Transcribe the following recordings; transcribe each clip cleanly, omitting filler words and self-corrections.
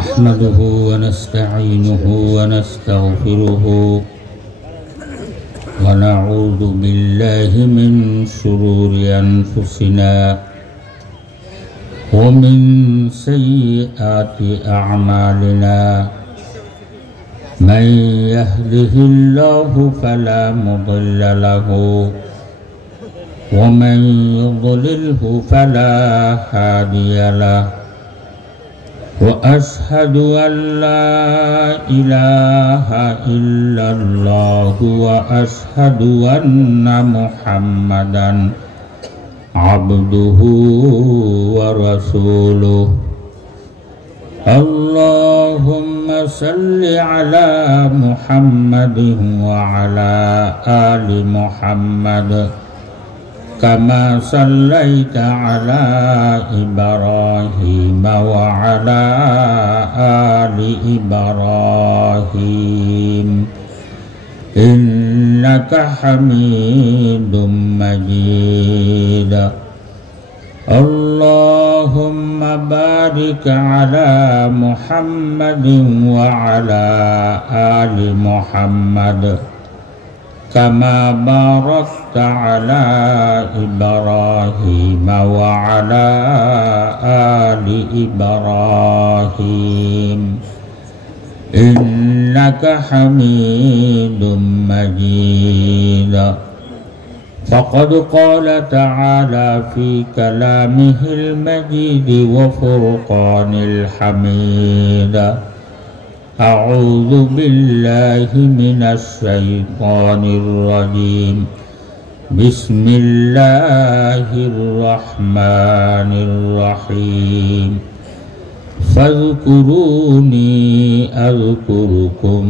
نحمده ونستعينه ونستغفره ونعوذ بالله من شرور أنفسنا ومن سيئات أعمالنا من يهده الله فلا مضل له ومن يضلله فلا هادي له وأشهد أن لا إله إلا الله وأشهد أن محمدا عبده ورسوله اللهم صل على محمد وعلى آل محمد كما صليت على إبراهيم وعلى آل إبراهيم إنك حميد مجيد اللهم بارك على محمد وعلى آل محمد كما باركت على إبراهيم وعلى آل إبراهيم إنك حميد مجيد فقد قال تعالى في كلامه المجيد وفرقان الحميد أعوذ بالله من الشيطان الرجيم بسم الله الرحمن الرحيم فاذكروني أذكركم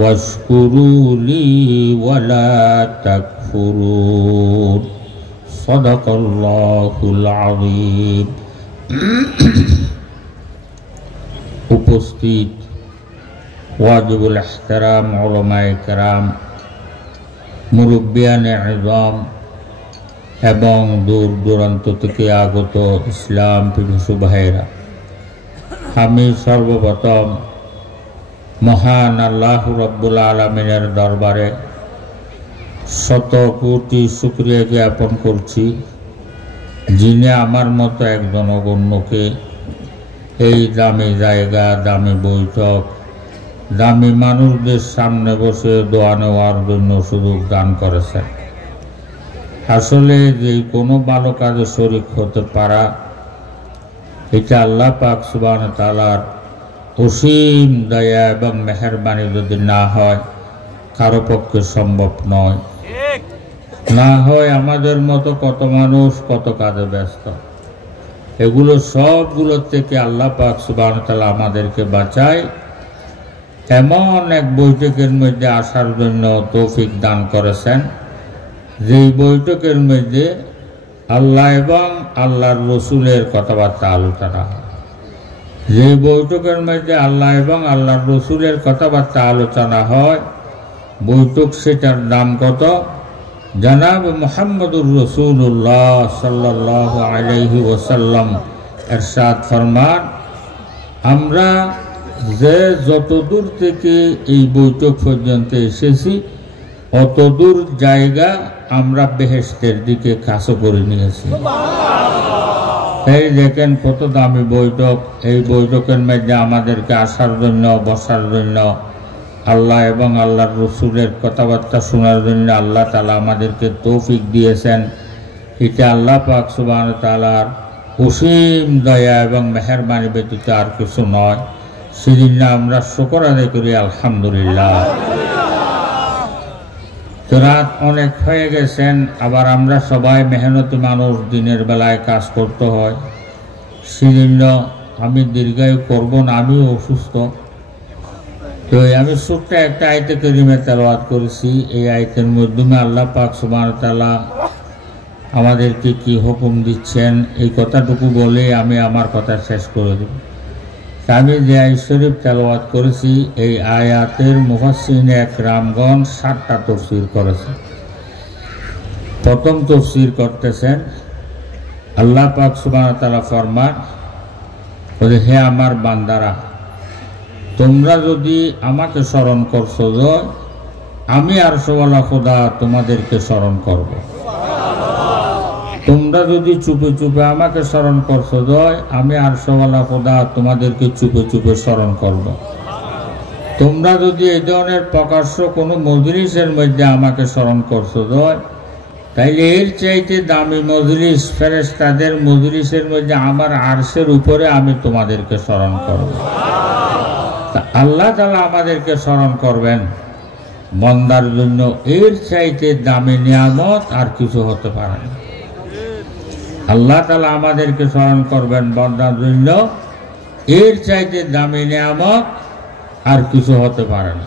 واشكروا لي ولا تكفرون صدق الله العظيم উপস্থিত ওয়াজিবুল ইহতারাম উলামায়ে কেরাম মুরব্বিয়ানে ইযম এবং দূর দূরান্ত থেকে আগত ইসলাম প্রিয় ভাইরা, আমি সর্বপ্রথম মহান আল্লাহ রাব্বুল আলামিনের দরবারে শত কোটি শুকরিয়া জ্ঞাপন করছি, যিনি আমার মতো একজন অগণ্যকে এই দামি জায়গা, দামি বৈঠক, দামি মানুষদের সামনে বসে দোয়া নেওয়ার জন্য সুযোগ দান করেছেন। আসলে যে কোনো ভালো কাজে শরীক হতে পারা, এটা আল্লাহ পাক সুবহানাহু ওয়া তাআলার অসীম দয়া এবং মেহেরবানি যদি না হয় কারো পক্ষে সম্ভব নয়। না হয় আমাদের মতো কত মানুষ কত কাজে ব্যস্ত, এগুলো সবগুলোর থেকে আল্লাহ পাক সুবহানাহু ওয়া তাআলা আমাদেরকে বাঁচায় এমন এক বৈঠকের মধ্যে আসার জন্য তৌফিক দান করেছেন, যেই বৈঠকের মধ্যে আল্লাহ এবং আল্লাহর রসুলের কথাবার্তা আলোচনা হয়। যেই বৈঠকের মধ্যে আল্লাহ এবং আল্লাহর রসুলের কথাবার্তা আলোচনা হয়, বৈঠক সেটার দাম কত? জনাব মুহাম্মদুর রাসূলুল্লাহ সাল্লাল্লাহু আলাইহি ওয়াসাল্লাম ইরশাদ ফরমান, আমরা যে যত দূর থেকে এই বৈঠক পর্যন্ত এসেছি অত দূর জায়গা আমরা বেহেশতের দিকে কাছে করে নিয়েছি। এই দেখেন কত দামি বৈঠক। এই বৈঠকের মধ্যে আমাদেরকে আসার জন্য, বসার জন্য, আল্লাহ এবং আল্লাহর রসুলের কথাবার্তা শোনার জন্য আল্লাহ তাআলা আমাদেরকে তৌফিক দিয়েছেন। এটা আল্লাহ পাক সুবহানাহু ওয়া তাআলার অসীম দয়া এবং মেহেরবানি ব্যতীত আর কিছু নয়। সেদিন আমরা শুকর আদায় করি আলহামদুলিল্লাহ। তো রাত অনেক হয়ে গেছেন, আবার আমরা সবাই মেহনতি মানুষ, দিনের বেলায় কাজ করতে হয়। সেদিন আমি দীর্ঘায়ু করব না, আমিও অসুস্থ। তো আমি ছোট্ট একটা আয়াতে কারিমা তেলাওয়াত করেছি। এই আয়াতের মাধ্যমে আল্লাহ পাক সুবহানাহু ওয়া তাআলা আমাদেরকে কি হুকুম দিচ্ছেন এই কথাটুকু বলে আমি আমার কথা শেষ করে দেব। আমি যে আয়াত শরীফ তেলাওয়াত করেছি, এই আয়াতের মুফাসসিরিনে একরামগণ 7টা তাফসীর করেছেন। প্রথম তাফসীর করতেছেন আল্লাহ পাক সুবহানাহু ওয়া তাআলা ফরমান, বলে, হে আমার বান্দারা, তোমরা যদি আমাকে স্মরণ করছো জয়, আমি আরশওয়ালা খোদা তোমাদেরকে স্মরণ করব। তোমরা যদি চুপে চুপে আমাকে স্মরণ করছো জয়, আমি আরশওয়ালা খোদা তোমাদেরকে চুপে চুপে স্মরণ করব। তোমরা যদি এই ধরনের প্রকাশ্য কোনো মজলিসের মধ্যে আমাকে স্মরণ করছো জয়, তাইলে এর চাইতে দামি মজলিস ফেরেশতাদের মজলিসের মধ্যে আমার আরশের উপরে আমি তোমাদেরকে স্মরণ করব। আল্লাহ তাআলা আমাদেরকে স্মরণ করবেন, বান্দার জন্য এর চাইতে দামি নিয়ামত আর কিছু হতে পারে না। আল্লাহ তাআলা আমাদেরকে স্মরণ করবেন বান্দার জন্য, এর চাইতে দামি নিয়ামত আর কিছু হতে পারে না।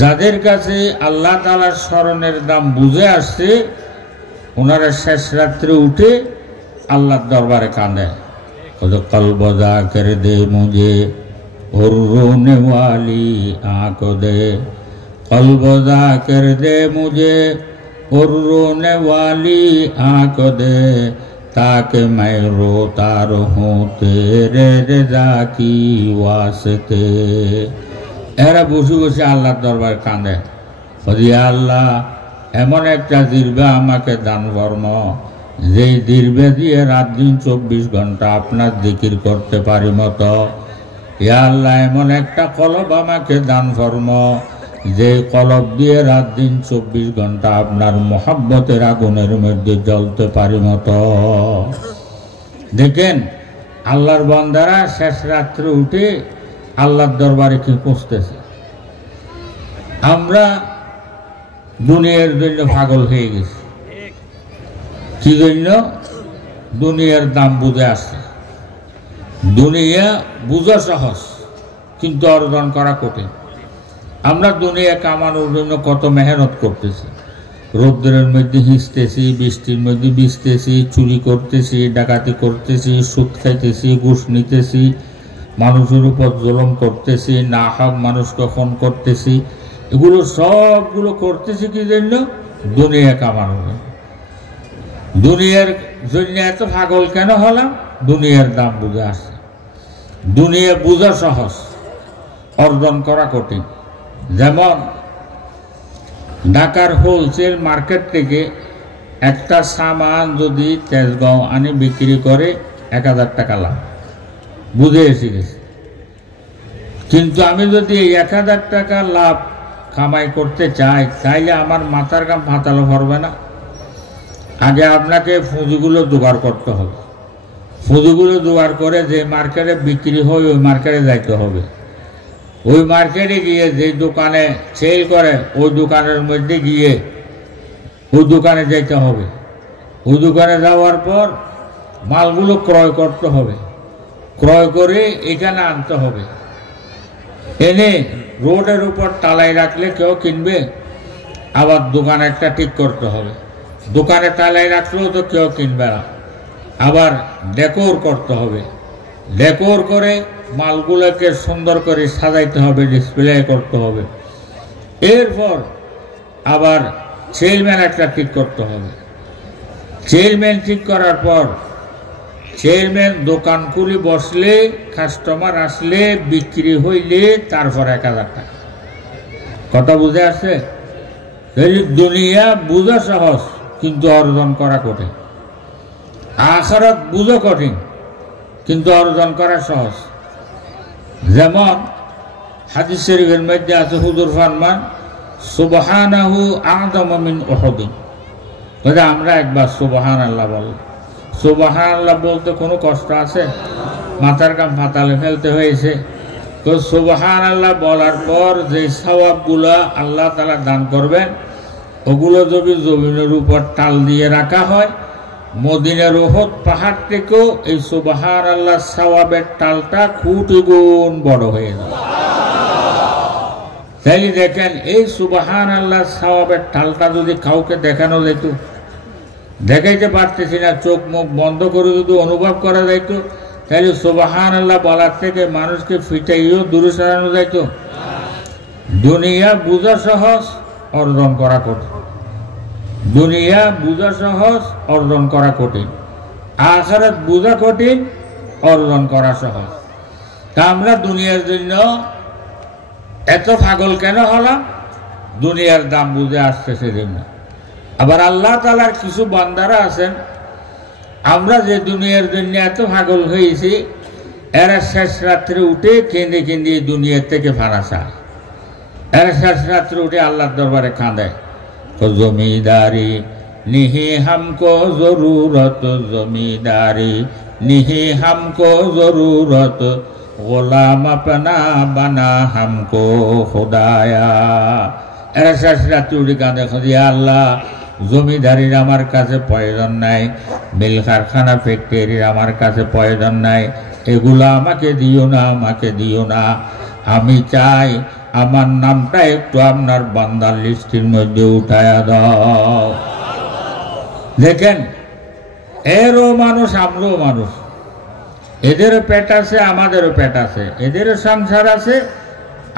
যাদের কাছে আল্লাহ তাআলার স্মরণের দাম বুঝে আসছে, ওনারা শেষ রাত্রে উঠে আল্লাহর দরবারে কাঁদে, কলব যাকির দে মুঝে और रोने वाली आँख दे, कल्ब जाकिर दे मुझे और रोने वाली आँख दे, ताकि मैं रोता रहूं तेरे रज़ा की वास्ते। এরা বসে বসে আল্লাহর দরবারে কাঁদে, বলি আল্লাহ এমন একটা জিরবে আমাকে দান ফরম, যেই জিরবে দিয়ে রাত দিন 24 ঘন্টা আপনার জিকির করতে পারি মতো। ইয়া আল্লাহ এমন একটা কলব আমাকে দান ফরম, যে কলব দিয়ে রাত দিন 24 ঘন্টা আপনার মোহাব্বতের আগুনের মধ্যে জ্বলতে পারি মতো। দেখেন আল্লাহর বান্দারা শেষ রাত্রে উঠে আল্লাহর দরবারে কি পৌঁছতেছে। আমরা দুনিয়ার জন্য পাগল হয়ে গেছি। কি জন্য? দুনিয়ার দাম বুঝে আসছে। দুনিয়া বুঝা সহজ, কিন্তু অর্জন করা কঠিন। আমরা দুনিয়া কামানোর জন্য কত মেহনত করতেছি, রৌদ্রের মধ্যে হিঁচতেছি, বৃষ্টির মধ্যে ভিজতেছি, চুরি করতেছি, ডাকাতি করতেছি, সুদ খাইতেছি, ঘুষ নিতেছি, মানুষের উপর জুলুম করতেছি, না হক মানুষকে খুন করতেছি। এগুলো সবগুলো করতেছি কি জন্য? দুনিয়া কামানোর জন্য। দুনিয়ার জন্য এত পাগল কেন হলাম? দুনিয়ার দাম বুঝে আসে। দুনিয়া বুঝা সহজ, অর্জন করা কঠিন। যেমন ঢাকার হোলসেল মার্কেট থেকে একটা সামান যদি তেজগাঁও আনি বিক্রি করে 1000 টাকা লাভ, বুঝে এসে গেছে। কিন্তু আমি যদি এই 1000 টাকা লাভ কামাই করতে চাই, তাইলে আমার মাথার ঘাম ফাটালো পারবে না। আগে আপনাকে পুঁজিগুলো জোগাড় করতে হবে। পুঁজিগুলো জোগাড় করে যে মার্কেটে বিক্রি হয় ওই মার্কেটে যাইতে হবে। ওই মার্কেটে গিয়ে যে দোকানে সেল করে ওই দোকানের মধ্যে গিয়ে ওই দোকানে যাইতে হবে। ওই দোকানে যাওয়ার পর মালগুলো ক্রয় করতে হবে, ক্রয় করে এখানে আনতে হবে। এনে রোডের উপর টালাই রাখলে কেউ কিনবে? আবার দোকান একটা ঠিক করতে হবে। দোকানে টালাই রাখলেও তো কেউ কিনবে না। আবার ডেকোর করতে হবে, ডেকোর করে মালগুলোকে সুন্দর করে সাজাইতে হবে, ডিসপ্লে করতে হবে। এরপর আবার চেয়ারম্যান একটা ঠিক করতে হবে। চেয়ারম্যান ঠিক করার পর চেয়ারম্যান দোকান খুলে বসলে, কাস্টমার আসলে, বিক্রি হইলে তারপর 1000 টাকা। কথা বুঝে আসছে? দুনিয়া বুঝা সহজ, কিন্তু অর্জন করা কঠিন। আখিরাত বুঝা কঠিন, কিন্তু অর্জন করা সহজ। যেমন হাদিস শরীফের মধ্যে আছে, হুজুর ফরমান সুবহানাহু আ'যামু মিন উহুদ। আমরা একবার সুবহানাল্লাহ বলি। সুবহানাল্লাহ বলতে কোনো কষ্ট আছে? মাথার ঘাম ফাটালে ফেলতে হয়েছে। তো সুবহানাল্লাহ বলার পর যে সওয়াবগুলো আল্লাহ তাআলা দান করবেন, ওগুলো যদি জমিনের উপর টাল দিয়ে রাখা হয়, মদিনার উহুদ পাহাড় থেকেও এই সুবহানাল্লাহ সওয়াবের টালটা কোটি গুণ বড় হয়ে যাবে। তাই দেখেন, এই সুবহানাল্লাহ সওয়াবের টালটা যদি কাউকে দেখানো যেত, দেখাইতে পারতেছি না, চোখ মুখ বন্ধ করে যদি অনুভব করা যাইত, তাহলে সুবহানাল্লাহ বলার থেকে মানুষকে ফিটাইও দূরে সরানো যাইত। দুনিয়া বুঝা সহজ, অর্জন করা কঠিন। দুনিয়া বুঝা সহজ, অর্জন করা কঠিন। আখিরাত বুঝা কঠিন, অর্জন করা সহজ। তা আমরা দুনিয়ার জন্য এত পাগল কেন হলাম? দুনিয়ার দাম বুঝে আসছে সেজন্য। আবার আল্লাহ তাআলার কিছু বান্দারা আছেন, আমরা যে দুনিয়ার জন্য এত পাগল হয়েছি, এরা শেষ রাত্রে উঠে কেঁদে কেঁদে দুনিয়ার থেকে ফানা চায়। এরা শেষ রাত্রে উঠে আল্লাহর দরবারে কাঁদে, তো জমিদারি নিহি হামকো জরুরত, জমিদারি নিহি হামকো জরুরত, গোলাম আপনা বানা হামকো খুদায়া। এরা শেষ রাত্রে উঠে কাঁদে, খুঁজিয়া আল্লাহ জমিদারির আমার কাছে প্রয়োজন নাই, মিল কারখানা ফ্যাক্টরির আমার কাছে প্রয়োজন নাই, এগুলো আমাকে দিও না, আমাকে দিও না। আমি চাই আমার নামটা একটু আপনার বান্দার লিস্টের মধ্যে উঠায়া দাও। দেখেন, এরও মানুষ, আমরাও মানুষ, এদেরও পেট আছে, আমাদেরও পেট আছে, এদেরও সংসার আছে,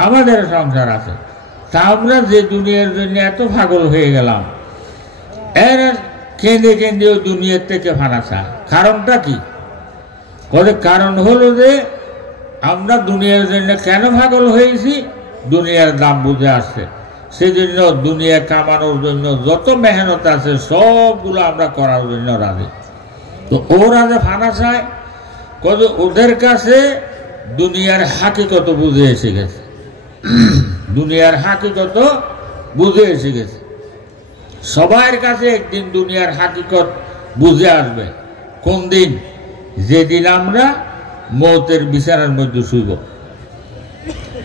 আমাদেরও সংসার আছে। তা আমরা যে দুনিয়ার জন্য এত পাগল হয়ে গেলাম, এর কেঁদে কেঁদেও দুনিয়ার থেকে ফানা চায়। কারণটা কি? কারণ হলো যে আমরা দুনিয়ার জন্য কেন পাগল হয়েছি? দুনিয়ার দাম বুঝে আসছে, সেজন্য দুনিয়া কামানোর জন্য যত মেহনত আছে সবগুলো আমরা করার জন্য রাজি। তো ওরা যে ফানা চায়, ওদের কাছে দুনিয়ার হাকিকত বুঝে এসে গেছে, দুনিয়ার হাকিকত বুঝে এসে গেছে। সবার কাছে একদিন দুনিয়ার হাকিকত বুঝে আসবে। কোন দিন? যেদিন আমরা মৌতের বিছানার মধ্যে শুইব।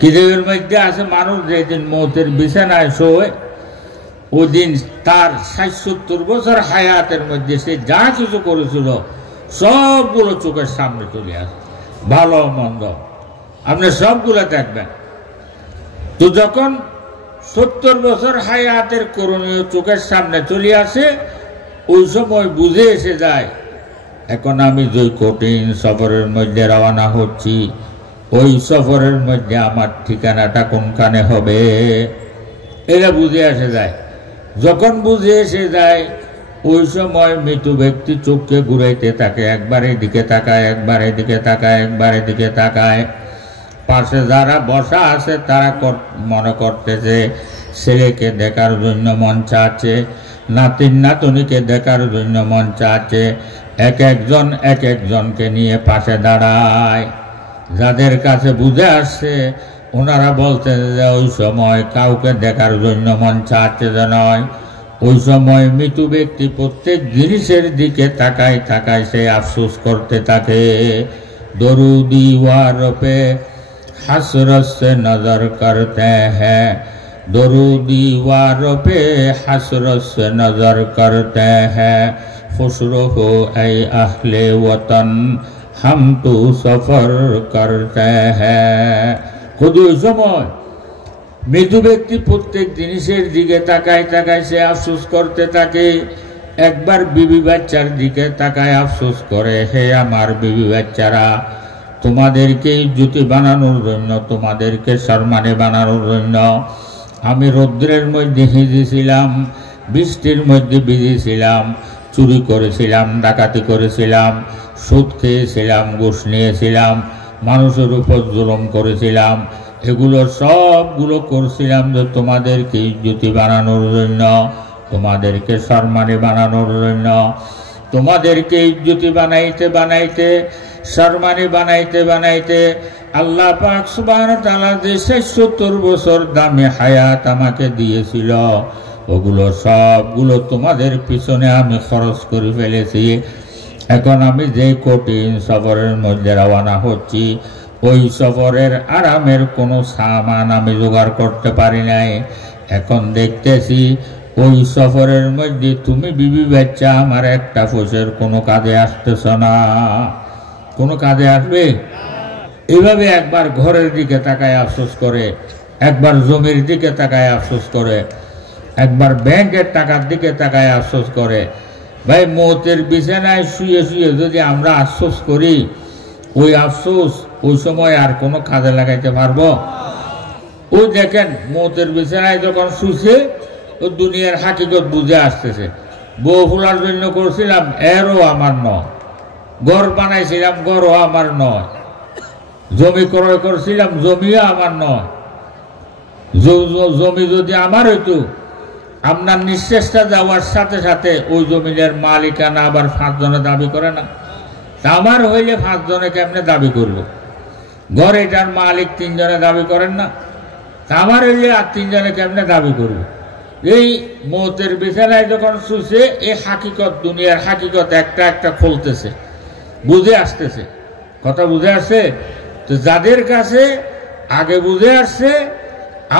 কিতাবের মধ্যে আছে, মানুষ যেদিন মৌতের বিছানায় শোয়, ওই দিন তার ৬০-৭০ বছর হায়াতের মধ্যে সে যা কিছু করেছিল সবগুলো চোখের সামনে চলে আসে, ভালো মন্দ আপনি সবগুলো দেখবেন। তো যখন ৭০ বছর হায়াতের করণীয় চোখের সামনে চলে আসে, ওই সময় বুঝে এসে যায় এখন আমি যে কঠিন সফরের মধ্যে রওনা হচ্ছি, ওই সফরের মধ্যে আমার ঠিকানাটা কোনখানে হবে, এটা বুঝে এসে যায়। যখন বুঝে এসে যায়, ওই সময় মৃত্যু ব্যক্তি চোখকে ঘুরাইতে থাকে, একবার এদিকে তাকায়, একবার এদিকে তাকায়, একবার এদিকে তাকায়। পাশে যারা বসা আছে তারা মনে করতেছে ছেলেকে দেখার জন্য মন চাচ্ছে, নাতিন নাতনিকে দেখার জন্য মন চাচ্ছে। এক একজনকে নিয়ে পাশে দাঁড়ায়। যাদের কাছে বুঝে আসছে ওনারা বলতেন যে ওই সময় কাউকে দেখার জন্য মন চাচ্ছে যে নয়, ওই সময় মৃত্যু ব্যক্তি প্রত্যেক জিনিসের দিকে তাকায় তাকায় সে আফসোস করতে থাকে। দরুদি ওয়ারপে हसरत से नजर करते हैं, दरूदी वारों पे हसरत से नजर करते हैं, खुश रहो ऐ अहले वतन हम तो सफर करते हैं। खुद उस समय মৃত্যু ব্যক্তি প্রত্যেক জিনিসের দিকে তাকায় তাকায় সে আফসোস করতে থাকে। একবার বিবি বাচ্চার দিকে তাকায় আফসোস করে, হে আমার বিবি বাচ্চারা, তোমাদেরকে ইজ্জতি বানানোর জন্য, তোমাদেরকে সম্মানে বানানোর জন্য আমি রৌদ্রের মধ্যে ভিজেছিলাম, বৃষ্টির মধ্যে ভিজেছিলাম, চুরি করেছিলাম, ডাকাতি করেছিলাম, সুদ খেয়েছিলাম, ঘুষ নিয়েছিলাম, মানুষের উপর জুলুম করেছিলাম। এগুলো সবগুলো করছিলাম যে তোমাদেরকে ইজ্জতি বানানোর জন্য, তোমাদেরকে সম্মানে বানানোর জন্য। তোমাদেরকে ইজ্জতি বানাইতে বানাইতে, সম্মানী বানাইতে বানাইতে আল্লাহ পাক সুবহানাহু ওয়া তাআলা যে ৭০ বছর দামি হায়াত আমাকে দিয়েছিল, ওগুলো সবগুলো তোমাদের পিছনে আমি খরচ করে ফেলেছি। এখন আমি যে কঠিন সফরের মধ্যে রওনা হচ্ছি, ওই সফরের আরামের কোনো সামান আমি জোগাড় করতে পারি নাই। এখন দেখতেছি ওই সফরের মধ্যে তুমি বিবি বাচ্চা আমার একটা পয়সার কোনো কাজে আসতেছ না, কোনো কাজে আসবে? এইভাবে একবার ঘরের দিকে তাকায় আফসোস করে, একবার জমির দিকে তাকায় আফসোস করে, একবার ব্যাংকের টাকার দিকে তাকায় আফসোস করে। ভাই, মৌতের বিছানায় শুয়ে শুয়ে যদি আমরা আফসোস করি, ওই আফসোস ওই সময় আর কোনো কাজে লাগাইতে পারবো? ওই দেখেন, মৌতের বিছানায় যখন শুছে ও দুনিয়ার হাকিকত বুঝে আসতেছে। বউ ফুলার জন্য করছিলাম, এরও আমার ন, ঘর বানাইছিলাম, ঘরও আমার নয়। জমি ক্রয় করছিলাম, জমিও আমার নয়। জমি যদি আমার হইতো, আপনার নিঃশ্বাসটা যাওয়ার সাথে সাথে ওই জমিনের মালিকানা আবার 5 জনে দাবি করে না? তা আমার হইলে 5 জনে কেমনে দাবি করলো? ঘর এটার মালিক 3 জনে দাবি করেন না? তা আমার হইলে আর 3 জনে কেমনে দাবি করবে? এই মৌতের বিছানায় যখন শুছে, এই হাকিকত, দুনিয়ার হাকিকত একটা একটা খুলতেছে, বুঝে আসতেছে। কথা বুঝে আসছে? তো যাদের কাছে আগে বুঝে আসছে,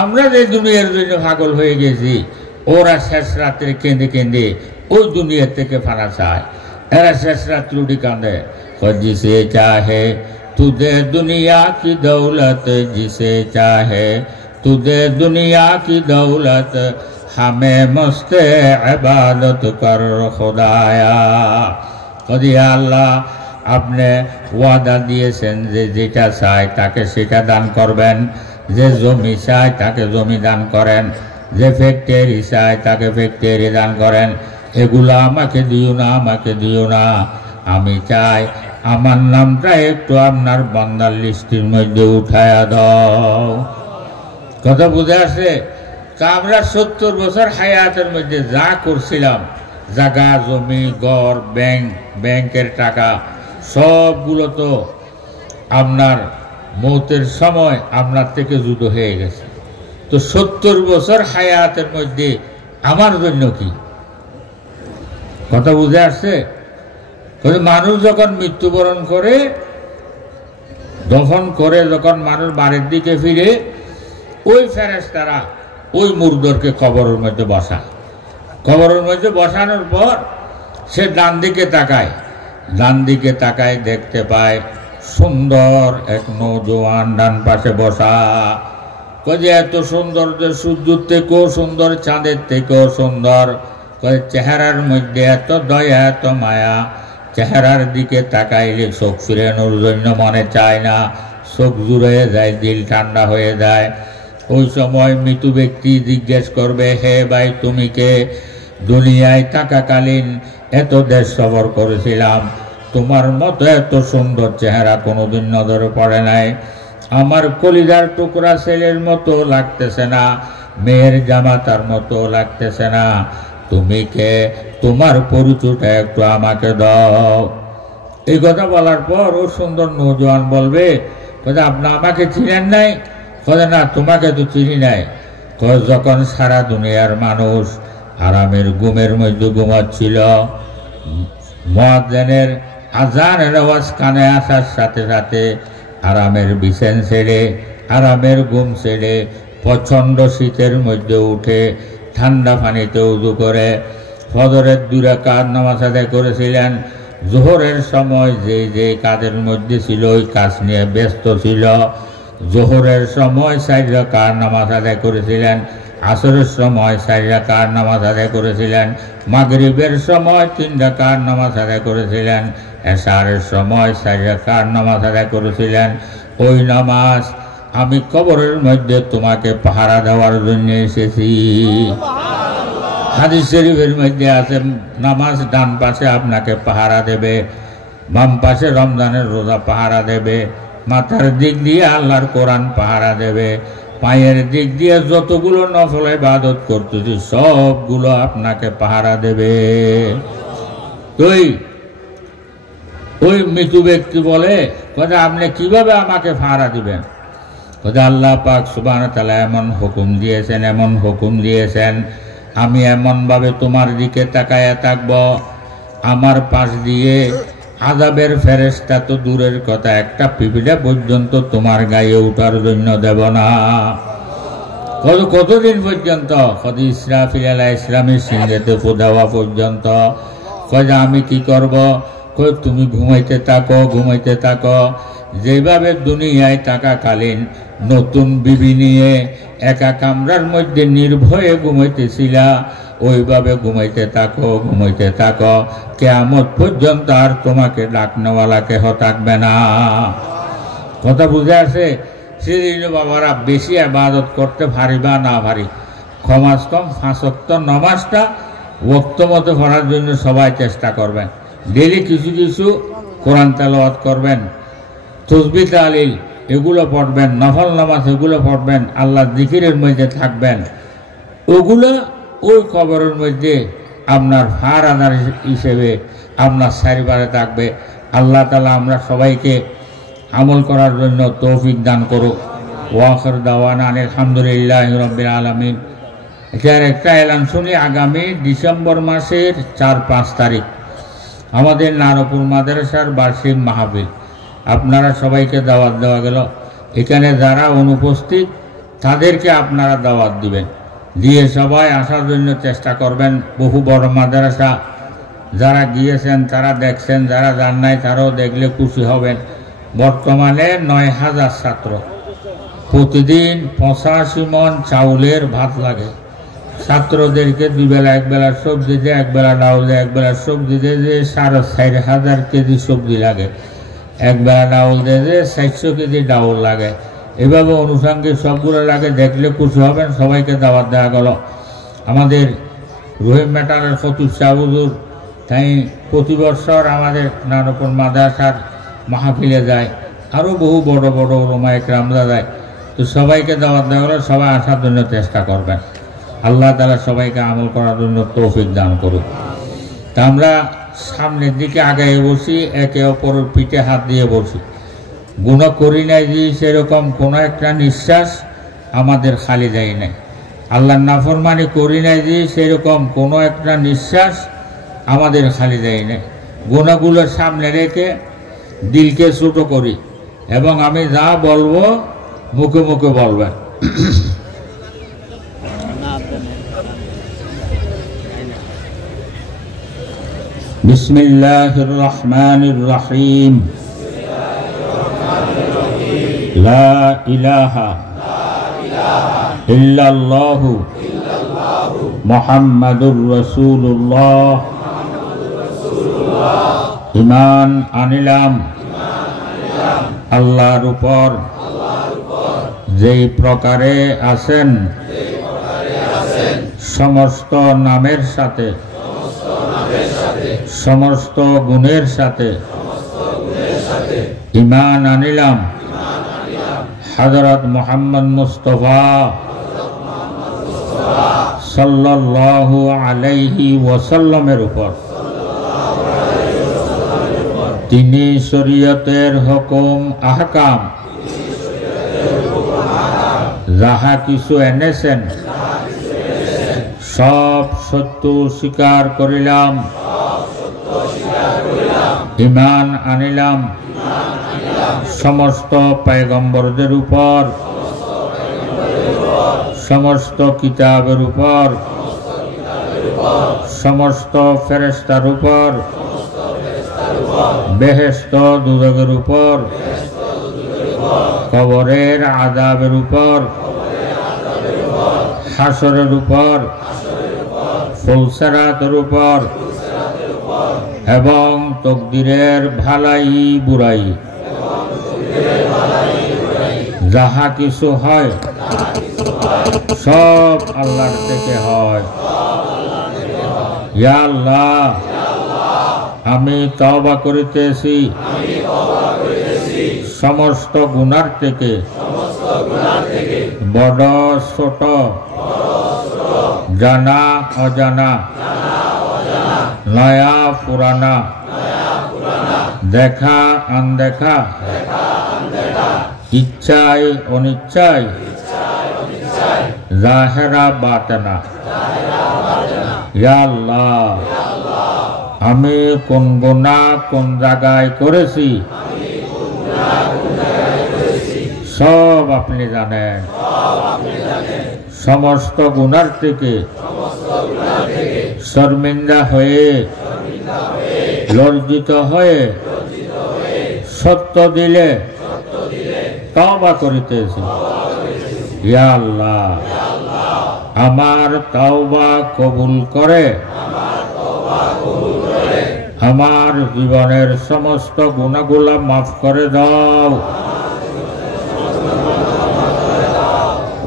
আমরা যে দুনিয়ার জন্য পাগল হয়ে গেছি, ওরা শেষ রাত্রে কেঁদে কেঁদে ওই দুনিয়ার থেকে ফানা চায়। এরা শেষ রাত্রে উঠি কাঁদে, जिसे चाहे तू दे दुनिया की दौलत, जिसे चाहे तू दे दुनिया की दौलत, हमें मस्ते इबादत कर खुदाया। कदिया अल्लाह আপনি ওয়াদা দিয়েছেন যে যেটা চায় তাকে সেটা দান করবেন, যে জমি চায় তাকে জমি দান করেন, যে ফ্যাক্টরি চায় তাকে ফ্যাক্টরি দান করেন। এগুলো আমাকে দিও না, আমাকে দিও না। আমি চাই আমার নামটা একটু আপনার বান্দার লিস্টের মধ্যে উঠায়া দাও। কথা বুঝে আসে? তা আমরা 70 বছর হায়াতের মধ্যে যা করছিলাম, জায়গা জমি ঘর ব্যাংকের টাকা সবগুলো তো আপনার মৌতের সময় আপনার থেকে জুদো হয়ে গেছে। তো 70 বছর হায়াতের মধ্যে আমার জন্য কি? কথা বুঝে আসছে? মানুষ যখন মৃত্যুবরণ করে, দফন করে, যখন মানুষ বাড়ির দিকে ফিরে, ওই ফেরেশতারা ওই মুর্দরকে কবরের মধ্যে বসায়। কবরের মধ্যে বসানোর পর সে ডান দিকে তাকায়, ডান দিকে তাকায়, দেখতে পায় সুন্দর এক নৌজওয়ান ডান পাশে বসা। যে এত সুন্দর, যে সূর্যের থেকেও সুন্দর, চাঁদের থেকেও সুন্দর। চেহারার মধ্যে এত দয়া, এত মায়া, চেহারার দিকে তাকাইলে চোখ ফিরানোর জন্য মনে চায় না, চোখ জুড়ে যায়, দিল ঠান্ডা হয়ে যায়। ওই সময় মৃত্যু ব্যক্তি জিজ্ঞেস করবে, হে ভাই তুমি কে? দুনিয়ায় থাকাকালীন এত দেশ সফর করেছিলাম, তোমার মতো এত সুন্দর চেহারা কোনোদিন নজরে পড়ে নাই। আমার কলিজার টুকরা ছেলের মতো লাগতেছে না, মেয়ের জামাতার মতো লাগতেছে না। তুমি কে? তোমার পরিচয়টা একটু আমাকে দাও। এই কথা বলার পর ও সুন্দর নৌজওয়ান বলবে, আপনি আমাকে চিনেন নাই? না, তোমাকে তো চিনি নাই। যখন সারা দুনিয়ার মানুষ আরামের ঘুমের মধ্যে ঘুমাচ্ছিল, মুয়াজ্জিনের আজানের আওয়াজ কানে আসার সাথে সাথে আরামের বিছানা ছেড়ে, আরামের ঘুম ছেড়ে, প্রচণ্ড শীতের মধ্যে উঠে ঠান্ডা পানিতে উযু করে ফজরের 2 রাকাত নামাজ আদায় করেছিলেন। জোহরের সময় যে যে কাজের মধ্যে ছিল, ওই কাজ নিয়ে ব্যস্ত ছিল। জোহরের সময় 4 রাকাত নামাজ আদায় করেছিলেন, আসরের সময় 4 রাকাত নামাজ আদায় করেছিলেন, মাগরিবের সময় 3 রাকাত নামাজ আদায় করেছিলেন, এশারের সময় 4 রাকাত নামাজ আদায় করেছিলেন। ওই নামাজ আমি কবরের মধ্যে তোমাকে পাহারা দেওয়ার জন্য এসেছি। হাদিস শরীফের মধ্যে আছে, নামাজ ডান পাশে আপনাকে পাহারা দেবে, বাম পাশে রমজানের রোজা পাহারা দেবে, মাথার দিক দিয়ে আল্লাহর কোরআন পাহারা দেবে, পায়ের দিক দিয়ে যতগুলো নফল ইবাদত করতেছি সবগুলো আপনাকে পাহারা দেবে। ওই মৃত্যু ব্যক্তি বলে, আপনি কিভাবে আমাকে পাহারা দিবেন? আল্লাহ পাক সুবহানাহু ওয়া তাআলা এমন হুকুম দিয়েছেন, এমন হুকুম দিয়েছেন, আমি এমনভাবে তোমার দিকে তাকায়া থাকব, আমার পাশ দিয়ে আযাবের ফেরেশতা তো দূরের কথা, একটা পিপিড়া পর্যন্ত তোমার গায়ে উঠার জন্য দেব না। কতদিন পর্যন্ত? ইসরাফিল আলাইহিস সালামের সিংহেতে ফু দেওয়া পর্যন্ত। আমি কি করব? তুমি ঘুমাইতে থাকো, ঘুমাইতে থাকো। যেভাবে দুনিয়ায় থাকাকালীন নতুন বিবি নিয়ে একা কামরার মধ্যে নির্ভয়ে ঘুমাইতেছিলা, ওইভাবে ঘুমাইতে থাকো, ঘুমাইতে থাকো। কিয়ামত পর্যন্ত আর তোমাকে ডাকনেওয়ালা কেহ থাকবে না। কথা বুঝে আসে? সেদিন বাবারা বেশি ইবাদত করতে পারি বা না পারি, কমাস কম 5 ওয়াক্ত নামাজটা ওয়াক্ত মতো পড়ার জন্য সবাই চেষ্টা করবেন। ডেলি কিছু কিছু কোরআন তেলাওয়াত করবেন, তাসবিহ তাহলিল এগুলো পড়বেন, নফল নামাজ এগুলো পড়বেন, আল্লাহর জিকিরের মধ্যে থাকবেন, ওগুলো ওই কবরের মধ্যে আপনার ফার আদার হিসেবে আপনার চারিবারে থাকবে। আল্লাহ তাআলা আমরা সবাইকে আমল করার জন্য তৌফিক দান করুক। ওয়াখির দাওয়ানা আলহামদুলিল্লাহি রাব্বিল আলামিন। এটার একটা এলান শুনি, আগামী ডিসেম্বর মাসের 4-5 তারিখ আমাদের নারপুর মাদ্রাসার বার্ষিক মাহফিল। আপনারা সবাইকে দাওয়াত দেওয়া গেল। এখানে যারা অনুপস্থিত তাদেরকে আপনারা দাওয়াত দিবেন, দিয়ে সবাই আসার জন্য চেষ্টা করবেন। বহু বড় মাদ্রাসা, যারা গিয়েছেন তারা দেখছেন, যারা যান নাই তারাও দেখলে খুশি হবেন। বর্তমানে 9,000 ছাত্র, প্রতিদিন 85 মণ চাউলের ভাত লাগে। ছাত্রদেরকে দুবেলা, একবেলা সবজি দেয়, একবেলা ডাউল দেয়, একবেলা সবজি দেয় যে 4,500 কেজি সবজি লাগে, একবেলা ডাউল দেয় যে 400 কেজি ডাউল লাগে। এভাবে অনুষঙ্গিক সবগুলো লাগে, দেখলে খুশি হবেন। সবাইকে দাওয়াত দেওয়া গেল। আমাদের রহিম মেটারের খতিব সাহেব হুজুর তাই প্রতি বছর আমাদের নারপুর মাদ্রাসার মাহফিলে যায়, আরও বহু বড় বড় ওলামা ইকরামরা যায়। তো সবাইকে দাওয়াত দেওয়া গেল, সবাই আসার জন্য চেষ্টা করবেন। আল্লাহ তাআলা সবাইকে আমল করার জন্য তৌফিক দান করুক। তা আমরা সামনের দিকে আগায় বসি, একে অপরের পিঠে হাত দিয়ে বসি। গুনাহ করি নাই যে সেরকম কোনো একটা নিঃশ্বাস আমাদের খালি যায় নাই। আল্লাহর নাফরমানি করি নাই যে সেরকম কোনো একটা নিঃশ্বাস আমাদের খালি যায় নাই। গুনাহগুলোর সামনে রেখে দিলকে ছোট করি, এবং আমি যা বলবো মুখে মুখে বলবেন। বিসমিল্লাহির রহমানির রহিম। লা ইলাহা ইল্লাল্লাহু মুহাম্মাদুর রাসূলুল্লাহ। ঈমান আনিলাম আল্লাহর উপর যেই প্রকারে আছেন সমস্ত নামের সাথে, সমস্ত গুণের সাথে। ঈমান আনিলাম হযরত মুহাম্মদ মুস্তাফা সাল্লাল্লাহু আলাইহি ওয়াসাল্লামের উপর। তিনি শরীয়তের হুকুম আহকাম যাহা কিছু এনেছেন সব সত্য স্বীকার করিলাম। ঈমান আনিলাম সমস্ত পয়গম্বরদের উপর, সমস্ত কিতাবের উপর, সমস্ত ফেরেশতার উপর, বেহেশত দুজকের উপর, কবরের আযাবের উপর, হাসরের উপর, ফুলসিরাতের উপর, এবং তকদিরের ভালাই বুরাই যাহা কিছু হয় সব আল্লাহর থেকে হয়। ইয়া আল্লাহ, আমি তওবা করিতেছি সমস্ত গুনার থেকে, বড় ছোট, জানা অজানা, নয়া পুরানা, দেখা আনদেখা, ইচ্ছায় অনিচ্ছায়, জাহেরা বাতেনা। ইয়া আল্লাহ, আমি কোন গুনাহ কোন জায়গায় করেছি সব আপনি জানেন। সমস্ত গুনার থেকে শর্মিন্দা হয়ে, লজ্জিত হয়ে, সত্য দিলে তওবা করিতেছি। ইয়া আল্লাহ, আমার তওবা কবুল করে আমার জীবনের সমস্ত গুনাহগুলো মাফ করে দাও।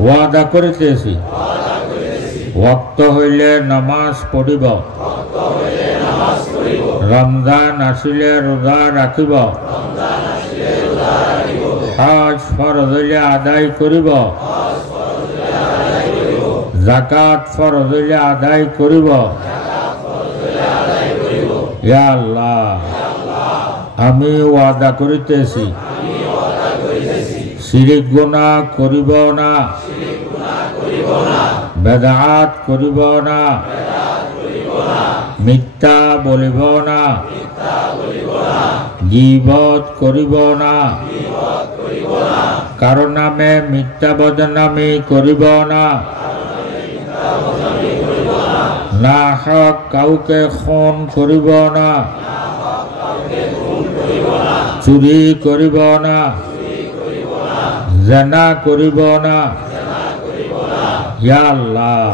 ওয়াদা করিতেছি ওয়াক্ত হইলে নামাজ পড়িব, রমজান আসিলে রোজা রাখিব হজ ফরজ হইলে আদায় করিব যাকাত ফরজ হইলে আদায় করিব ইয়া আল্লাহ আমি ওয়াদা করিতেছি শিরিক গুনাহ করিব না বেদাত করিব না মিথ্যা বলিব না গীবত করিব না কারো নামে মিথ্যা বদনামি করিব না না হক কাউকে খুন করিব না চুরি করিব না জিনা করিব না ইয়া আল্লাহ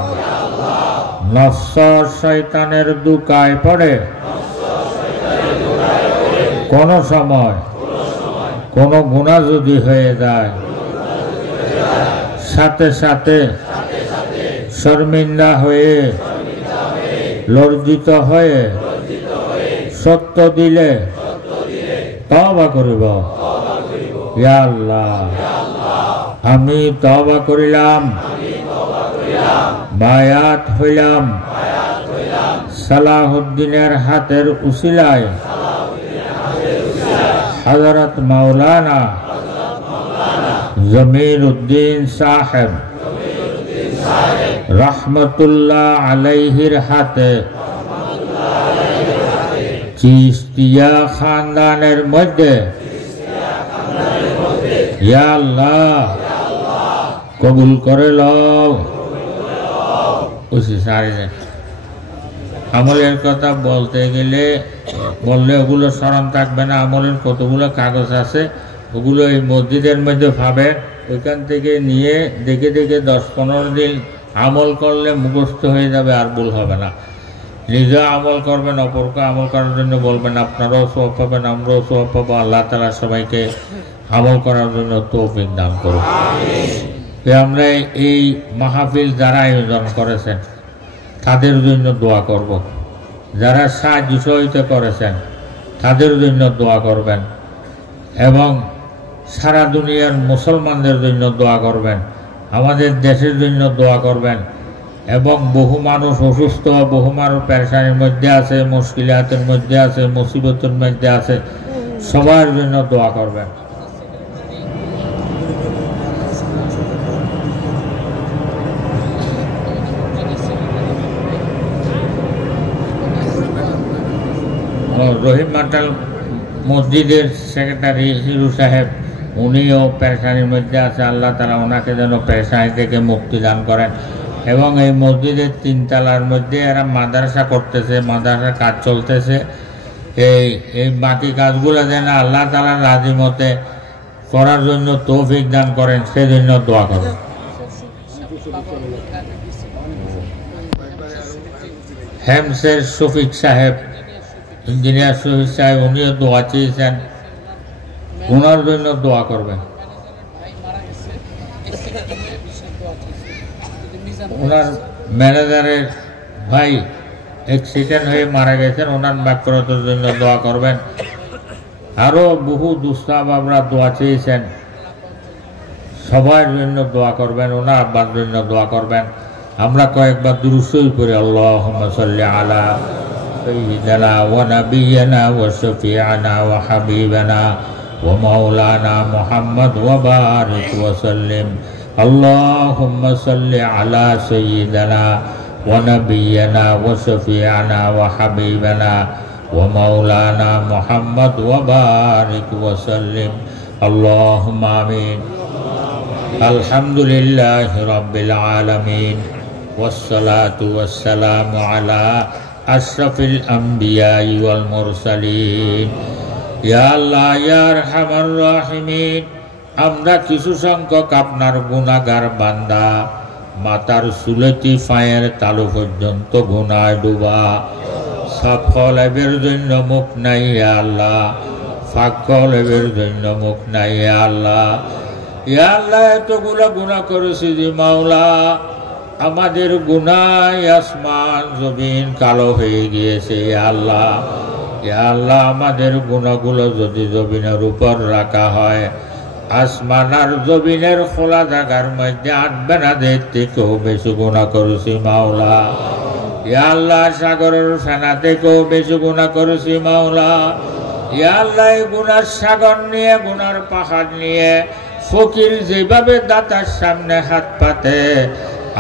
নফস শয়তানের দুকায় পড়ে কোন সময় কোন গুনাহ যদি হয়ে যায় সাথে সাথে শর্মিন্দা হয়ে লজ্জিত হয়ে সত্য দিলে তওবা করিব ইয়া আল্লাহ আমি তওবা করিলাম বায়াত হইলাম সালাহুদ্দিনের হাতের উসিলায় হযরত মাওলানা জমিরউদ্দিন সাহেব রহমতুল্লাহ আলাইহির হাতে চিশতিয়া খানদানের মধ্যে ইয়া আল্লাহ কবুল করে লও। আমলের কথা বলতে গেলে বললে ওগুলো স্মরণ থাকবে না। আমলের কতগুলো কাগজ আছে ওগুলো এই মসজিদের মধ্যে পাবেন, ওইখান থেকে নিয়ে দেখে দেখে 10-15 দিন আমল করলে মুখস্থ হয়ে যাবে, আর ভুল হবে না। নিজে আমল করবেন, অপরকে আমল করার জন্য বলবেন, আপনারাও সওয়াব পাবেন, আমরাও সওয়াব পাবো। আল্লাহ তাআলা সবাইকে আমল করার জন্য তৌফিক দান করুন। আমরা এই মাহফিল যারা আয়োজন করেছেন তাদের জন্য দোয়া করব, যারা সাহায্য সহযোগিতা করেছেন তাদের জন্য দোয়া করবেন, এবং সারা দুনিয়ার মুসলমানদের জন্য দোয়া করবেন, আমাদের দেশের জন্য দোয়া করবেন। এবং বহু মানুষ অসুস্থ, বহু মানুষ পেরেশানির মধ্যে আছে, মুশকিলাতের মধ্যে আছে, মুসিবতের মধ্যে আছে, সবার জন্য দোয়া করবেন। রহিম মাটাল মসজিদের সেক্রেটারি হিরু সাহেব, উনিও পেরেশানির মধ্যে আছে। আল্লাহ তাআলা ওনাকে যেন পেরেশানি থেকে মুক্তি দান করেন। এবং এই মসজিদের 3 তলার মধ্যে এরা মাদ্রাসা করতেছে, মাদ্রাসার কাজ চলতেছে। এই বাকি কাজগুলো যেন আল্লাহ তাআলার রাজি মতে করার জন্য তৌফিক দান করেন, সেজন্য দোয়া করেন। হেমসের শফিক সাহেব, ইঞ্জিনিয়ার শফিক সাহেব, উনিও দোয়া চেয়েছেন, ওনার জন্য দোয়া করবেন। ওনার ম্যানেজারের ভাই অ্যাক্সিডেন্ট হয়ে মারা গেছেন, ওনার মাগফিরাতের জন্য দোয়া করবেন। আরও বহু দুঃসাহাবারা দোয়া চেয়েছেন, সবার জন্য দোয়া করবেন, ওনার আব্বার জন্য দোয়া করবেন। আমরা কয়েকবার দুরূদ শরীফ পড়ি, আল্লাহুম্মা সাল্লি আলা সাইয়্যিদিনা ওয়া নাবিয়িনা ওয়া শাফি'িনা ওয়া হাবিবানা ওয়া মাওলানা মুহাম্মদ ওয়া বারিক ওয়া সাল্লিম। আল্লাহুম্মা সাল্লি আলা সাইয়্যিদিনা ওয়া নাবিয়িনা ওয়া শাফি'িনা ওয়া হাবিবানা ওয়া মাওলানা মুহাম্মদ ওয়া বারিক ওয়া সাল্লিম। আল্লাহুম্মা আমিন। আলহামদুলিল্লাহি রাব্বিল আলামিন ওয়াসসালাতু ওয়াসসালামু আলা আশরাফিল আমবিয়াই ওয়াল মুরসালিন। ইয়া আল্লাহ ইয়া আরহামার রাহিমিন, আমরা কিছু সংখ্যক আপনার গুনাহগার বান্দা, মাথার চুলতি পায়ের তালু পর্যন্ত গুনায় ডুবা, সকলের জন্য মুখ নাই ইয়া আল্লাহ, সকলের জন্য মুখ নাই ইয়া আল্লাহ। ইয়া আল্লাহ এতগুলো গুনাহ করেছি যে মাওলা, আমাদের গুনায় আসমান জমিন কালো হয়ে গিয়েছে ইয়া আল্লাহ। ইয়া আল্লাহ আমাদের গুনাহগুলো যদি জমিনের উপর রাখা হয়, আসমান আর জমিনের খোলা জায়গার মধ্যে আনবে না, দেখতে কেউ বেশি গুনাহ করেছি মাওলা। ইয়া আল্লাহ সাগরের ফেনা থেকেও বেশি গুনাহ করেছি মাওলা। ইয়া আল্লাহ এই গুনার সাগর নিয়ে, গুনার পাহাড় নিয়ে ফকির যেভাবে দাতার সামনে হাত পাতে,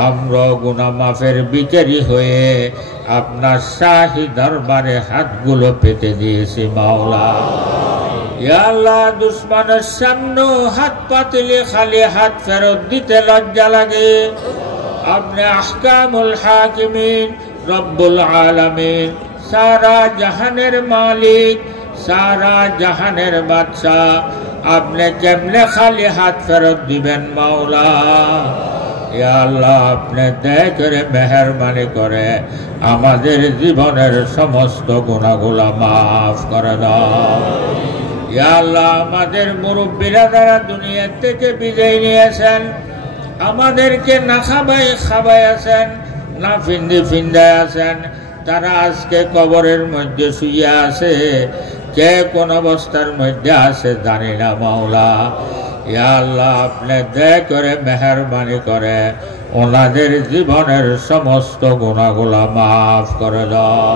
আমরা গুনাহ মাফের ভিখারি হয়ে আপনার শাহী দরবারে হাতগুলো পেতে দিয়েছি মাওলা। ইয়া আল্লাহ দুশ্মনের সামনে হাত পাতলে খালি হাত ফেরত দিতে লজ্জা লাগে। আপনি আহকামুল হাকিমিন, রব্বুল আলামিন, সারা জাহানের মালিক, সারা জাহানের বাদশাহ, আপনি কেমনে খালি হাত ফেরত দিবেন মাওলা? ইয়া আল্লাহ আপনি দয়া করে মেহেরবানি করে আমাদের জীবনের সমস্ত গুনাহগুলো মাফ করে দাও। ইয়া আল্লাহ আমাদের মুরব্বীরা যারা দুনিয়া থেকে বিদায় নিয়েছেন, আমাদেরকে না খাবাই আছেন, না ফিন্দায় আছেন, তারা আজকে কবরের মধ্যে শুয়ে আছে। কে কোন অবস্থার মধ্যে আছে জানি না মাওলা। ইয়া আল্লাহ আপনি দয়া করে মেহেরবানি করে ওনাদের জীবনের সমস্ত গুনাহগুলো মাফ করে দাও।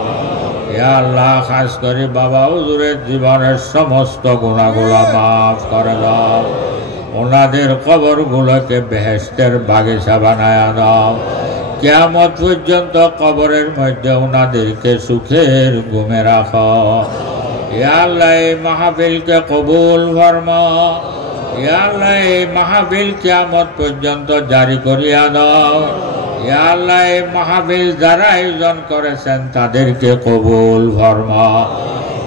ইয়া আল্লাহ খাস করে বাবা হুজুরের জীবনের সমস্ত গুনাহগুলো মাফ করে দাও। ওনাদের কবরগুলোকে বেহেশতের বাগিচা বানায়া দাও। কিয়ামত পর্যন্ত কবরের মধ্যে ওনাদেরকে সুখের ঘুমে রাখো। ইয়া আল্লাহ এই মাহফিলকে কবুল ফরমা। ইয়া আল্লাহ এই মাহফিল কিয়ামত পর্যন্ত জারি করিয়া দাও। ইয়া আল্লাহ এই মাহফিল যারা আয়োজন করেছেন তাদেরকে কবুল ফরমা।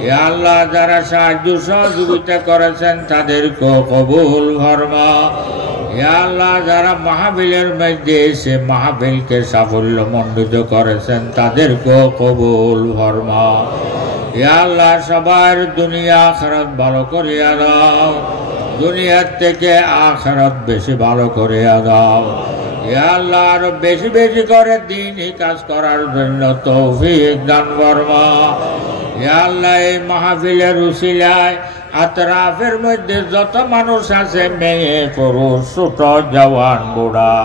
ইয়া আল্লাহ যারা সাহায্য সহযোগিতা করেছেন তাদেরকেও কবুল ফরমা। ইয়া আল্লাহ যারা মাহফিলের মধ্যে এসে মাহফিলকে সাফল্যমণ্ডিত করেছেন তাদেরকেও কবুল ফরমা। ইয়া আল্লাহ সবার দুনিয়া আখিরাত ভালো করিয়া দাও। দুনিয়ার থেকে আখিরাত বেশি ভালো করিয়া দাও। ইয়া আল্লাহ আরো বেশি বেশি করে দ্বীনি কাজ করার জন্য তৌফিক দান ফরমা। ইয়া আল্লাহ এই মাহফিলের উসিলায় আতরাফের মধ্যে যত মানুষ আছে, মেয়ে পুরুষ ছোট জওয়ান বুড়া,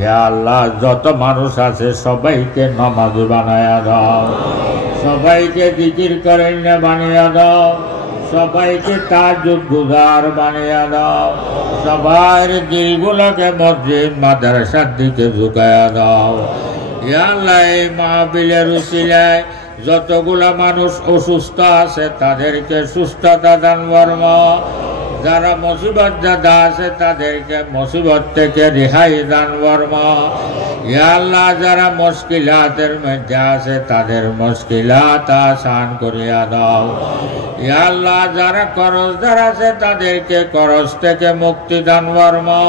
ইয়া আল্লাহ যত মানুষ আছে সবাইকে নামাজি বানায়া দাও। সবাইকে জিকির করেন বানিয়ে দাও। সবাইকে তাহাজ্জুদ গুজার বানিয়ে দাও। সবার দিলগুলোকে মসজিদ মাদ্রাসার দিকে ঝুঁকায়া দাও। ইয়া আল্লাহ এই মাহফিলের উসিলায় যতগুলা মানুষ অসুস্থ আছে তাদেরকে সুস্থতা দান ফরমা। যারা মুসিবত জাদা আছে তাদেরকে মুসিবত থেকে রেহাই দান ফরমা। ইয়া আল্লাহ যারা মুশকিলাতের মধ্যে আছে তাদের মুশকিলাত আসান করিয়া দাও। ইয়া আল্লাহ যারা কর্জদার আছে তাদেরকে কর্জ থেকে মুক্তি দান ফরমা।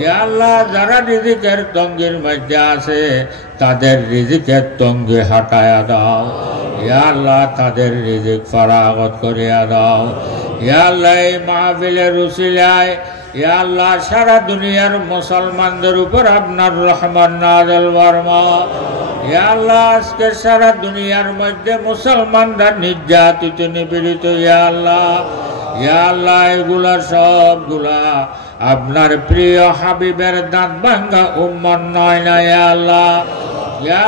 ইয়া আল্লাহ যারা রিজিকের তঙ্গির মধ্যে আছে তাদের রিজিকের তঙ্গি হটায়া দাও। ইয়া আল্লাহ তাদের রিজিক ফরাগত করিয়া দাও। ইয়া আল্লাহ এই মাহফিলের উসিলায় ইয়া আল্লাহ সারা দুনিয়ার মুসলমানদের উপর আপনার রহমত নাযিল ফরমা। ইয়া আল্লাহ আজকে সারা দুনিয়ার মধ্যে মুসলমানরা নির্যাতিত নিপীড়িত। ইয়া আল্লাহ এগুলা সবগুলা আপনার প্রিয় হাবিবের দাঁত ভাঙ্গা উম্মত নয় না। ইয়া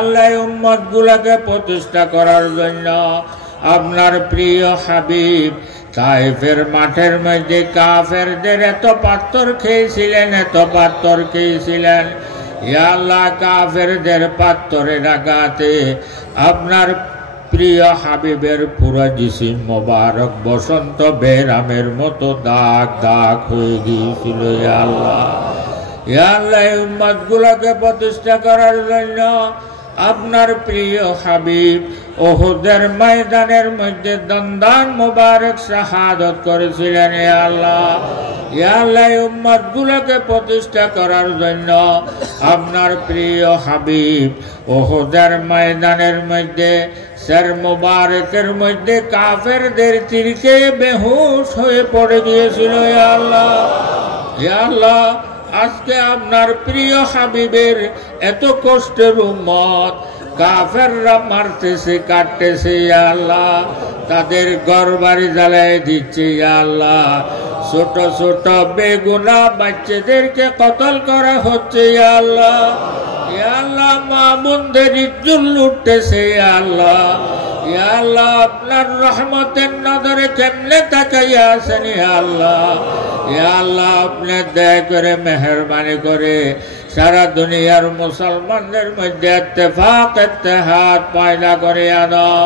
আল্লাহ এই উম্মত গুলাকে প্রতিষ্ঠা করার জন্য আপনার প্রিয় হাবিব তাইফের মাঠের মধ্যে কাফেরদের এত পাথর খেয়েছিলেন। ইয়া আল্লাহ কাফেরদের পাথরের আঘাতে আপনার প্রিয় হাবিবের পুরো জিসিম মোবারক বসন্ত বেরামের মতো দাগ দাগ হয়ে গিয়েছিল। ইয়া আল্লাহ এই উম্মত গুলাকে প্রতিষ্ঠা করার জন্য আপনার প্রিয় হাবিব উহুদের ময়দানের মধ্যে দন্দান মোবারক শাহাদত করেছিলেন। ইয়া আল্লাহ এই উম্মত গুলোকে প্রতিষ্ঠা করার জন্য আপনার প্রিয় হাবিব উহুদের ময়দানের মধ্যে সর মুবারকের মধ্যে কাফেরদের তীরকে বেহুশ হয়ে পড়ে গিয়েছিল। ইয়া আল্লাহ আজকে আপনার প্রিয় হাবিবের এত কষ্টের উম্মত কাফেররা মারতেছে কাটতেছে ইয়া আল্লাহ, তাদের ঘর বাড়ি জ্বালাই দিচ্ছে ইয়া আল্লাহ, ছোট ছোট বেগুনা বাচ্চাদেরকে কতল করা হচ্ছে ইয়া আল্লাহ, ইয়া আল্লাহ মা বোনদের ইজ্জত লুটতেছে ইয়া আল্লাহ, ইয়া আল্লাহ আপনার রহমতের নজরে কেমনে তাকাইয়া আছেন ইয়া আল্লাহ, ইয়া আল্লাহ আপনি দয়া করে মেহেরবানি করে সারা দুনিয়ার মুসলমানদের মধ্যে ইত্তেফাক ইত্তেহাদ পয়দা করিয়া দাও,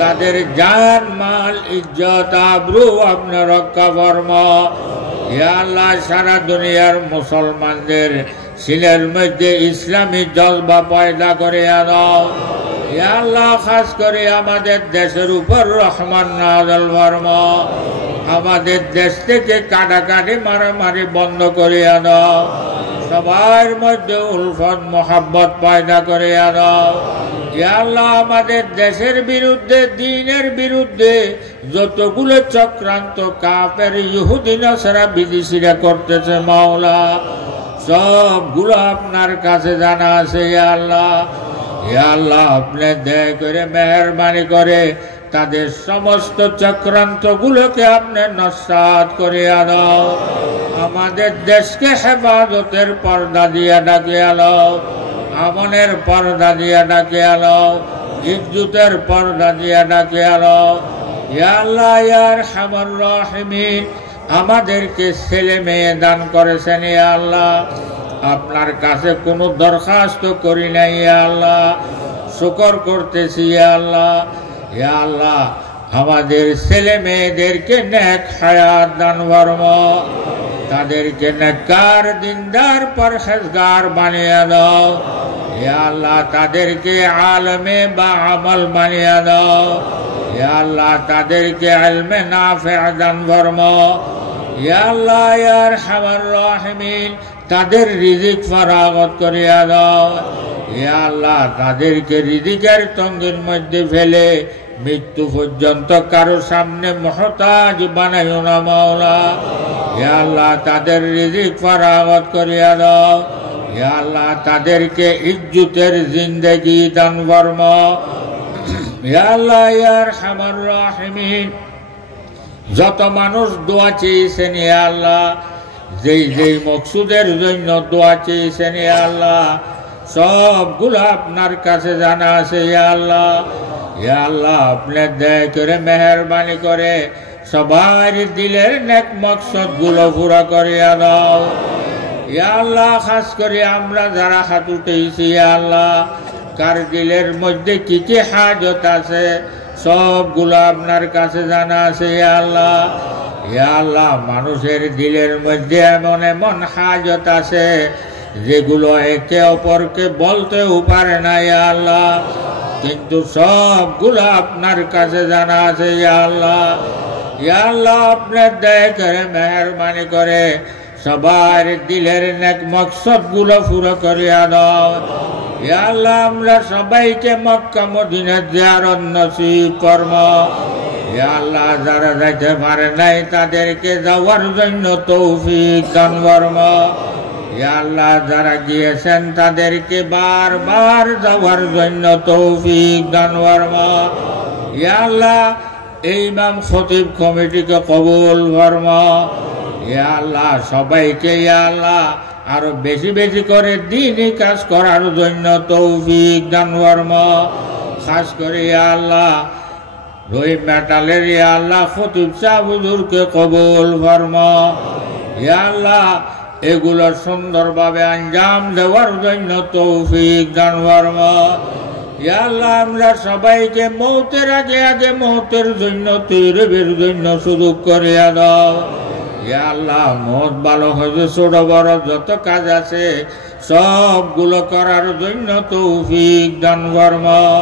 তাদের জান মাল ইজ্জত আবরু আপনি রক্ষা ফরমা, ইয়া আল্লাহ সারা দুনিয়ার মুসলমানদের সিলের মধ্যে ইসলামী জজবা পয়দা করিয়া দাও, ইয়া আল্লাহ খাস করে আমাদের দেশের উপর রহমান নাযিল ফরমা, আমাদের দেশ থেকে কাটাকাটি মারামারি বন্ধ করিয়া দাও, সবার মধ্যে উলফত মোহাব্বত পয়দা করিয়া দাও, ইয়া আল্লাহ আমাদের দেশের বিরুদ্ধে দ্বীনের বিরুদ্ধে যতগুলো চক্রান্ত কাফের ইহুদি নাসারা বিদেশিরা করতেছে মাওলা, সবগুলো আপনার কাছে জানা আছে ইয়া আল্লাহ, ইয়া আল্লাহ আপনি দয়া করে মেহেরবানি করে তাদের সমস্ত চক্রান্ত গুলোকে আপনি নস্যাৎ করিয়া দাও, আমাদের দেশকে হেফাজতের পর্দা দিয়া ডাকিয়া লও, আমনের পর্দা দিয়া ডাকিয়া লও, ইজ্জতের পর্দা দিয়া ডাকিয়া লও, ইয়া আল্লাহ ইয়া আরহামার রাহিমিন আমাদেরকে ছেলে মেয়ে দান করেছেন ইয়া আল্লাহ, আপনার কাছে কোনো দরখাস্ত করি নাই ইয়া আল্লাহ, শুকর করতেছি ইয়া আল্লাহ, ইয়া আল্লাহ আমাদের ছেলে মেয়েদেরকে নেক হায়াত দান ফরমা, তাদেরকে নেককার দিনদার পরহেজগার বানিয়ে দাও, ইয়া আল্লাহ তাদেরকে আলমে বা আমল বানিয়ে দাও, ইয়া আল্লাহ তাদেরকে ইলমে নাফি'আ দান ফরমা, ইয়া আল্লাহ ইয়া আরহামার রাহিমিন তাদের রিজিক ফরাগত করিয়া দাও, ইয়া আল্লাহ তাদেরকে রিজিকের তঙ্গের মধ্যে ফেলে মৃত্যু পর্যন্ত কারো সামনে মুহতাজ বানাইও না মাওলা, ইয়া আল্লাহ তাদের রিজিক ফরাগত করিয়া দাও, ইয়া আল্লাহ তাদেরকে ইজ্জতের জিন্দেগি দান ফরমা, ইয়া আল্লাহ ইয়া আরহামার রাহিমিন যত মানুষ দোয়া চেয়েছেন ইয়া আল্লাহ, যেই যেই মকসুদের জন্য দোয়া চেয়েছেন ইয়া আল্লাহ সবগুলো আপনার কাছে জানা আছে ইয়া আল্লাহ, ইয়া আল্লাহ আপনি দয়া করে মেহেরবানি করে সবার দিলের নেক মকসদ গুলো পুরা করিয়া দাও, ইয়া আল্লাহ খাস করে আমরা যারা হাত উঠেছি ইয়া আল্লাহ কার দিলের মধ্যে কি কি হাজত আছে সবগুলো আপনার কাছে জানা আছে ইয়া আল্লাহ, ইয়া আল্লাহ মানুষের দিলের মধ্যে এমন এমন হাজত আছে যেগুলো একে অপরকে বলতেও পারে না ইয়া আল্লাহ, কিন্তু সবগুলো আপনার কাছে জানা আছে ইয়া আল্লাহ, ইয়া আল্লাহ আপনার দয়া করে মেহেরবানি করে সবার দিলের নেক মকসদ গুলো পুরো করিয়া দাও, ইয়া আল্লাহ আমরা সবাইকে মক্কা মদিনা জিয়ারত নসিব ফরমাও, ইয়া আল্লাহ যারা যাইতে পারে নাই তাদেরকে যাওয়ার জন্য তৌফিক দান ফরমাও, ইয়া আল্লাহ যারা গিয়েছেন তাদেরকে বারবার যাওয়ার জন্য তৌফিক দান ফরমাও, ইয়া আল্লাহ এই ইমাম খতিব কমিটিকে কবুল ফরমাও, ইয়া আল্লাহ সবাইকে ইয়া আল্লাহ আরো বেশি বেশি করে দ্বীনি কাজ করার জন্য তৌফিক দান ফরমাও, খাস করে ইয়া আল্লাহ রহিম মেটালের ইয়া আল্লাহ খতিব সাহেব হুজুরকে কবুল ফরমাও, ইয়া আল্লাহ এগুলো সুন্দরভাবে আঞ্জাম দেওয়ার জন্য তৌফিক দান ফরমাও, ইয়া আল্লাহ আমরা সবাইকে মওতের আগে আগে মওতের জন্য তৈরির জন্য সুযোগ করিয়া দাও, ইয়া আল্লাহ মওত ভালো হয়েছে ছোট বড় যত কাজ আছে সবগুলো করার জন্য তৌফিক দান ফরমাও,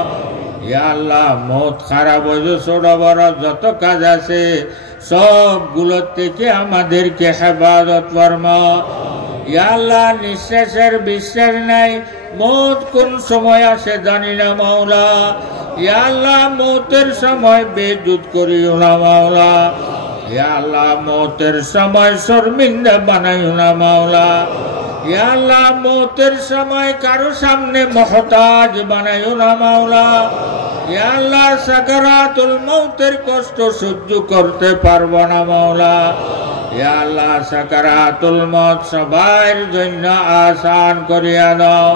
ইয়া আল্লাহ মওত খারাপ হয়েছে ছোট বড় যত কাজ আছে সবগুলো থেকে আমাদেরকে হেফাজত ফরমাও, ইয়া আল্লাহ নিঃশ্বাসের বিশ্বাস নাই মওত কোন সময় আসে জানি না মাওলা, ইয়া আল্লাহ মওতের সময় বেজুত করিও না মাওলা, ইয়া আল্লাহ মওতের সময় শর্মিন্দা বানাইও না মাওলা, ইয়া আল্লাহ মওতের সময় কারো সামনে মুহতাজ বানাইও না মাওলা। ইয়া আল্লাহ সাকারাতুল মওতের কষ্ট সহ্য করতে পারবো না মাওলা। ইয়া আল্লাহ সাকারাতুল মওত সবার জন্য আসান করিয়া দাও।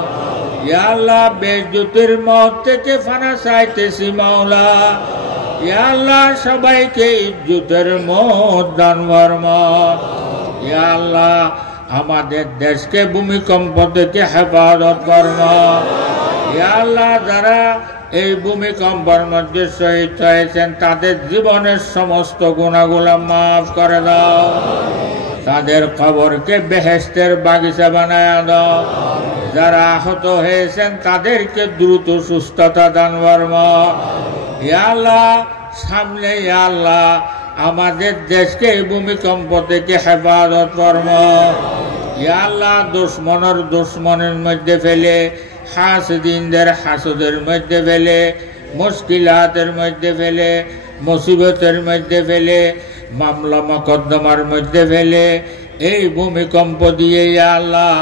ইয়া আল্লাহ বেজ্জতির মওত থেকে ফানা চাইতেছি মাওলা। ইয়া আল্লাহ সবাইকে ইজ্জতের মওত দান ফরমা। ইয়া আল্লাহ আমাদের দেশকে ভূমিকম্প থেকে হেফাজত ফরমা। ইয়া আল্লাহ যারা এই ভূমিকম্পের মধ্যে শহীদ হয়েছেন তাদের জীবনের সমস্ত গুনাহগুলো মাফ করে দাও। তাদের কবরকে বেহেশতের বাগিচা বানায়া দাও। যারা আহত হয়েছেন তাদেরকে দ্রুত সুস্থতা দান ফরমা। ইয়া আল্লাহ সামনে ইয়া আল্লাহ আমাদের দেশকে এই ভূমিকম্প থেকে হেফাজত ফরমা। ইয়া আল্লাহ দুশ্মনের মধ্যে ফেলে, হাসিদিনদের হাসদের মধ্যে ফেলে, মুশকিলাতের মধ্যে ফেলে, মুসিবতের মধ্যে ফেলে, মামলা মোকদ্দমার মধ্যে ফেলে এই ভূমিকম্প দিয়ে ইয়া আল্লাহ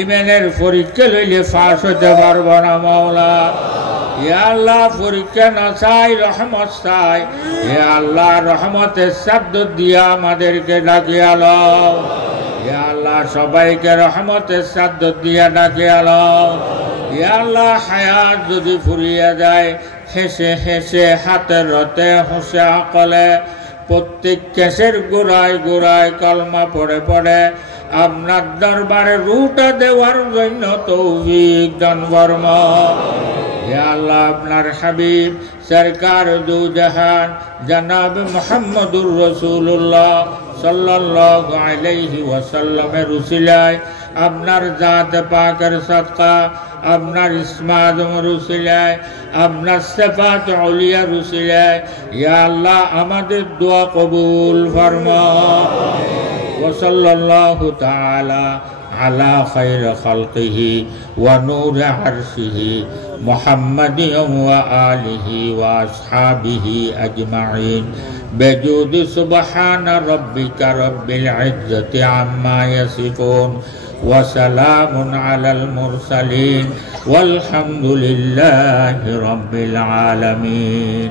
ইমানের পরীক্ষা লইলে ফাঁস হতে পারবো না মাওলা। ইয়া আল্লাহ পরীক্ষা না চাই, রহমত চাই। ইয়া আল্লাহ রহমতের শব্দ দিয়া আমাদেরকে ডাকিয়া লও। ইয়া আল্লাহ সবাইকে রহমতের শব্দ দিয়া ডাকিয়া লও। ইয়া আল্লাহ হায়াত যদি ফুরিয়ে যায়, হেসে হেসে হাতের রতে হুঁশে আকলে প্রত্যেক কেসের গোড়ায় গোড়ায় কলমা পড়ে পড়ে আপনার দরবারে রুটা দেওয়ার জন্য তৌফিক দান ফরমা। ইয়া আল্লাহ আপনার হাবিব সরকার দু জাহান জনাব মুহাম্মদুর রাসূলুল্লাহ সাল্লাল্লাহু আলাইহি ওয়াসাল্লামের উসিলায় আপনার জাত পাকের সদকা, আপনার ইসমা আজমের উসিলায়, আপনার সিফাত আউলিয়ার উসিলায় ইয়া আল্লাহ আমাদের দোয়া কবুল ফরমা। ওয়া সাল্লাল্লাহু তাআলা আলা খায়র খালকিহি ওয়া নূর আরশিহি মুহাম্মাদিন ওয়া আলিহি ওয়া আসহাবিহি আজমাইন বিজুদি সুবহানা রাব্বিকা রাব্বিল ইজ্জাতি আম্মা ইয়াসিফুন ওয়া সালামুন আলাল মুরসালিন ওয়ালহামদুলিল্লাহি রাব্বিল আলামিন।